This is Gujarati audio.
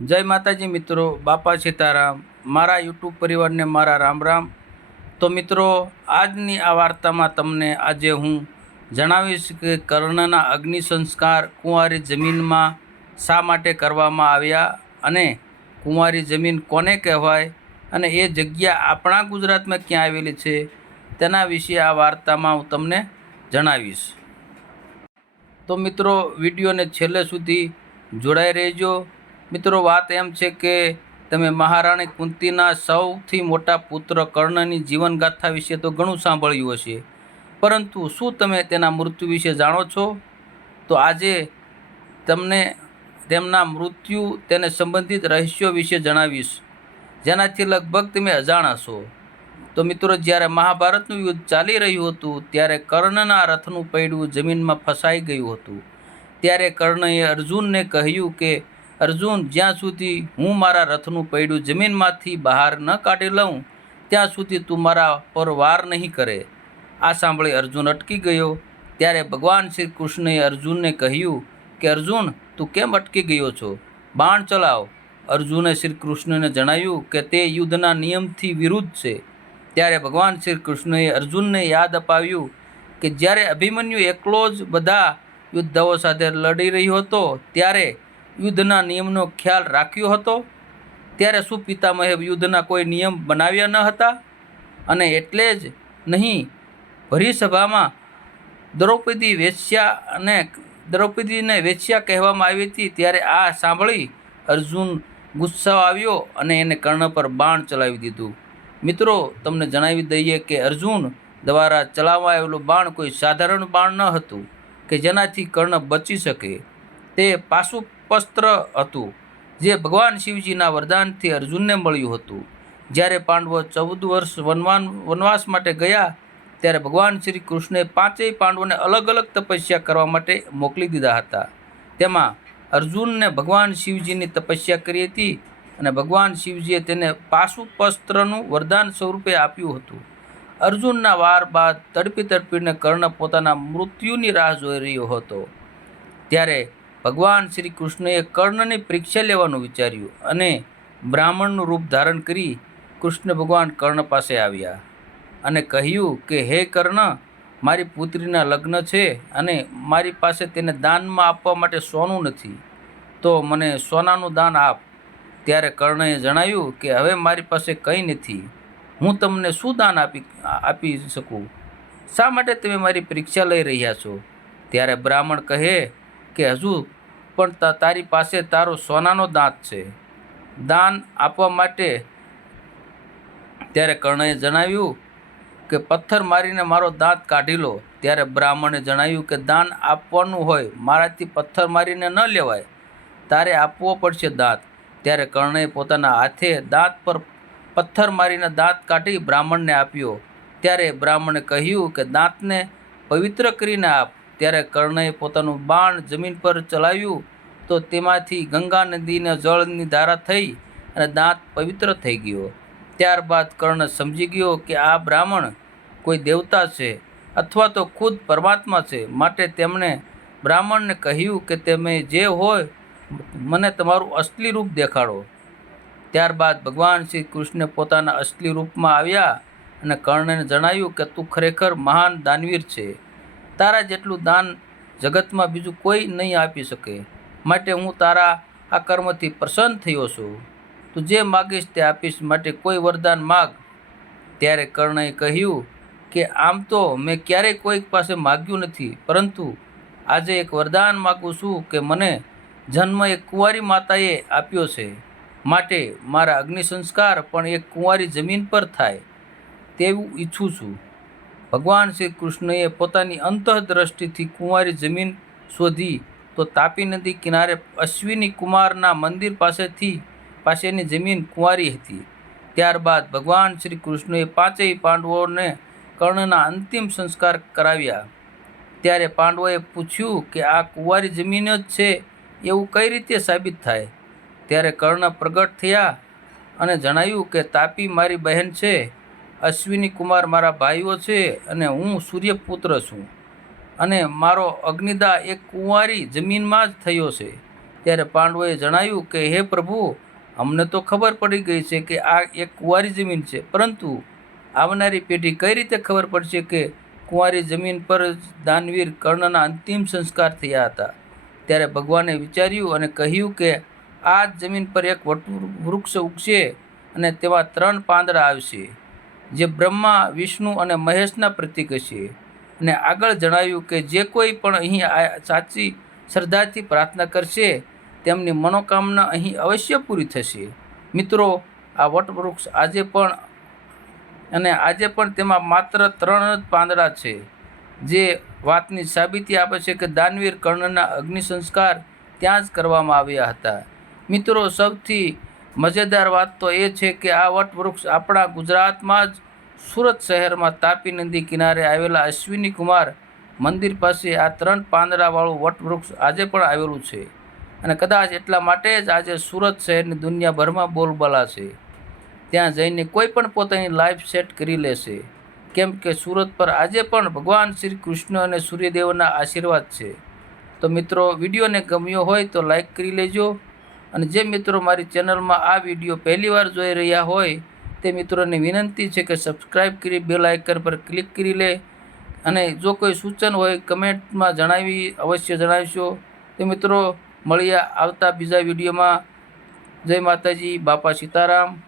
જય માતાજી મિત્રો, બાપા સીતારામ, મારા યુટ્યુબ પરિવારને મારા રામ રામ. તો મિત્રો, આજની આ વાર્તામાં તમને આજે હું જણાવીશ કે કર્ણના અગ્નિ સંસ્કાર કુંવારી જમીનમાં શા માટે કરવામાં આવ્યા અને કુંવારી જમીન કોને કહેવાય અને એ જગ્યા આપણા ગુજરાતમાં ક્યાં આવેલી છે, તેના વિશે આ વાર્તામાં હું તમને જણાવીશ. તો મિત્રો, વિડીયોને છેલ્લે સુધી જોડાઈ રહેજો. મિત્રો, વાત એમ છે કે તમે મહારાણી કુંતીના સૌથી મોટા પુત્ર કર્ણની જીવનગાથા વિશે તો ઘણું સાંભળ્યું હશે. પરંતુ શું તમે તેના મૃત્યુ વિશે જાણો છો? તો આજે તમને તેમના મૃત્યુ તેને સંબંધિત રહસ્યો વિશે જણાવીશ, જેનાથી લગભગ તમે અજાણ હશો. તો મિત્રો, જ્યારે મહાભારતનું યુદ્ધ ચાલી રહ્યું હતું, ત્યારે કર્ણના રથનું પૈડું જમીનમાં ફસાઈ ગયું હતું. ત્યારે કર્ણએ અર્જુનને કહ્યું કે અર્જુન, જ્યાં સુધી હું મારા રથનું પૈડું જમીનમાંથી બહાર ન કાઢી લઉં, ત્યાં સુધી તું મારા પર વાર નહીં કરે. આ સાંભળી અર્જુન અટકી ગયો. ત્યારે ભગવાન શ્રી કૃષ્ણએ અર્જુનને કહ્યું કે, અર્જુન, તું કેમ અટકી ગયો છો? બાણ ચલાવ. અર્જુને શ્રી કૃષ્ણને જણાવ્યું કે, તે યુદ્ધના નિયમથી વિરુદ્ધ છે. ત્યારે ભગવાન શ્રી કૃષ્ણએ અર્જુનને યાદ અપાવ્યું કે, જ્યારે અભિમન્યુ એકલો જ બધા યુદ્ધાઓ સાથે લડી રહ્યો હતો, ત્યારે યુદ્ધના નિયમનો ખ્યાલ રાખ્યો હતો, ત્યારે શું પિતામહે યુદ્ધના કોઈ નિયમ બનાવ્યા ન હતા? અને એટલે જ નહીં, ભરીસભામાં દ્રૌપદી વેશ્યા અને દ્રૌપદીને વેશ્યા કહેવામાં આવી હતી, ત્યારે આ સાંભળી અર્જુન ગુસ્સો આવ્યો અને એને કર્ણ પર બાણ ચલાવી દીધું. મિત્રો, તમને જણાવી દઈએ કે અર્જુન દ્વારા ચલાવવામાં આવેલું બાણ કોઈ સાધારણ બાણ ન હતું, કે જેનાથી કર્ણ બચી શકે. તે પાશુપસ્ત્ર હતું, જે ભગવાન શિવજીના વરદાનથી અર્જુનને મળ્યું હતું. જ્યારે પાંડવો ચૌદ વર્ષ વનવાન, વનવાસ માટે ગયા, ત્યારે ભગવાન શ્રી કૃષ્ણે પાંચેય પાંડવોને અલગ અલગ તપસ્યા કરવા માટે મોકલી દીધા હતા. તેમાં અર્જુનને ભગવાન શિવજીની તપસ્યા કરી હતી અને ભગવાન શિવજીએ તેને પાશુપસ્ત્રનું વરદાન સ્વરૂપે આપ્યું હતું. અર્જુનના વાર બાદ તડપી તડપીને કર્ણ પોતાના મૃત્યુની રાહ જોઈ રહ્યો હતો. ત્યારે ભગવાન શ્રી કૃષ્ણએ કર્ણની પરીક્ષા લેવાનું વિચાર્યું અને બ્રાહ્મણનું રૂપ ધારણ કરી કૃષ્ણ ભગવાન કર્ણ પાસે આવ્યા અને કહ્યું કે, હે કર્ણ, મારી પુત્રીના લગ્ન છે અને મારી પાસે તેને દાનમાં આપવા માટે સોનું નથી. તો મને સોનાનું દાન આપ. ત્યારે કર્ણએ જણાવ્યું કે, હવે મારી પાસે કંઈ નથી. હું તમને શું દાન આપી આપી શકું? શા માટે તમે મારી પરીક્ષા લઈ રહ્યા છો? ત્યારે બ્રાહ્મણ કહે કે હજુ પણ તારી પાસે તારો સોનાનો દાંત છે. દાન આપવા માટે ત્યારે કર્ણએ જણાવ્યું કે પથ્થર મારીને મારો દાંત કાઢી લો. ત્યારે બ્રાહ્મણે જણાવ્યું કે દાન આપવાનું હોય, મારાથી પથ્થર મારીને ન લેવાય. તારે આપવો પડશે દાંત. ત્યારે કર્ણએ પોતાના હાથે દાંત પર પથ્થર મારીને દાંત કાઢી બ્રાહ્મણને આપ્યો. ત્યારે બ્રાહ્મણે કહ્યું કે દાંતને પવિત્ર કરીને આપ. ત્યારે કર્ણએ પોતાનું બાણ જમીન પર ચલાવ્યું તો તેમાંથી ગંગા નદીને જળની ધારા થઈ અને દાંત પવિત્ર થઈ ગયો. ત્યારબાદ કર્ણ સમજી ગયો કે આ બ્રાહ્મણ કોઈ દેવતા છે અથવા તો ખુદ પરમાત્મા છે. માટે તેમણે બ્રાહ્મણને કહ્યું કે તમે જે હોય મને તમારું અસલી રૂપ દેખાડો. ત્યારબાદ ભગવાન શ્રી કૃષ્ણ પોતાના અસલી રૂપમાં આવ્યા અને કર્ણને જણાવ્યું કે તું ખરેખર મહાન દાનવીર છે. તારા જેટલું દાન જગતમાં બીજું કોઈ નહીં આપી શકે. માટે હું તારા આ કર્મથી પ્રસન્ન થયો છું. તું જે માગીશ તે આપીશ. માટે કોઈ વરદાન માગ. ત્યારે કર્ણએ કહ્યું કે, આમ તો મેં ક્યારેય કોઈક પાસે માગ્યું નથી. પરંતુ આજે એક વરદાન માગું છું કે મને જન્મ એક કુંવારી માતાએ આપ્યો છે. માટે મારા અગ્નિ સંસ્કાર પણ એક કુંવારી જમીન પર થાય. તેવું ઈચ્છું છું. ભગવાન શ્રી કૃષ્ણએ પોતાની અંતઃદ્રષ્ટિથી કુંવારી જમીન શોધી, તો તાપી નદી કિનારે અશ્વિની કુમારના મંદિર પાસેથી પાસેની જમીન કુંવારી હતી. ત્યારબાદ ભગવાન શ્રી કૃષ્ણએ પાંચેય પાંડવોને કર્ણના અંતિમ સંસ્કાર કરાવ્યા. ત્યારે પાંડવોએ પૂછ્યું કે આ કુંવારી જમીન જ છે એવું કઈ રીતે સાબિત થાય? ત્યારે કર્ણ પ્રગટ થયા અને જણાવ્યું કે તાપી મારી બહેન છે અશ્વિની કુમાર મારા ભાઈઓ છે અને હું સૂર્યપુત્ર છું. અને મારો અગ્નિદા એક કુંવારી જમીનમાં જ થયો છે. ત્યારે પાંડવોએ જણાવ્યું કે, હે પ્રભુ, અમને તો ખબર પડી ગઈ છે કે આ એક કુંવારી જમીન છે. પરંતુ આવનારી પેઢી કઈ રીતે ખબર પડશે કે કુંવારી જમીન પર જ દાનવીર કર્ણના અંતિમ સંસ્કાર થયા હતા? ત્યારે ભગવાને વિચાર્યું અને કહ્યું કે, આ જમીન પર એક વટુ વૃક્ષ ઉગશે અને તેમાં ત્રણ પાંદડા આવશે. જે બ્રહ્મા, વિષ્ણુ અને મહેશના પ્રતીક હશે અને આગળ જણાવ્યું કે જે કોઈ પણ અહીં સાચી શ્રદ્ધાથી પ્રાર્થના કરશે, તેમની મનોકામના અહીં અવશ્ય પૂરી થશે. મિત્રો, આ વટવૃક્ષ આજે પણ અને આજે પણ તેમાં માત્ર ત્રણ જ પાંદડા છે. જે વાતની સાબિતી આપે છે કે દાનવીર કર્ણના અગ્નિ સંસ્કાર ત્યાં જ કરવામાં આવ્યા હતા. મિત્રો, સૌથી મજેદાર વાત તો એ છે કે આ વટવૃક્ષ આપણા ગુજરાતમાં જ સુરત શહેરમાં તાપી નદી કિનારે આવેલા અશ્વિની કુમાર મંદિર પાસે આ ત્રણ પાંદડાવાળું વટવૃક્ષ આજે પણ આવેલું છે. અને કદાચ એટલા માટે જ આજે સુરત શહેરની દુનિયાભરમાં બોલબાલા છે. ત્યાં જઈને કોઈ પણ પોતાની લાઈફ સેટ કરી લેશે. કેમ કે સુરત પર આજે પણ ભગવાન શ્રી કૃષ્ણ અને સૂર્યદેવના આશીર્વાદ છે. તો મિત્રો, વિડીયોને ગમ્યો હોય તો લાઈક કરી લેજો. અને જે મિત્રો મારી ચેનલમાં આ વીડિયો પહેલીવાર જોઈ રહ્યા હોય, તે મિત્રોને વિનંતી છે કે સબસ્ક્રાઈબ કરી બેલ આઇકન પર ક્લિક કરી લે. અને જો કોઈ સૂચન હોય, કમેન્ટમાં જણાવી અવશ્ય જણાવશો. તો મિત્રો, મળીએ આવતા બીજા વિડીયોમાં. જય માતાજી, બાપા સીતારામ.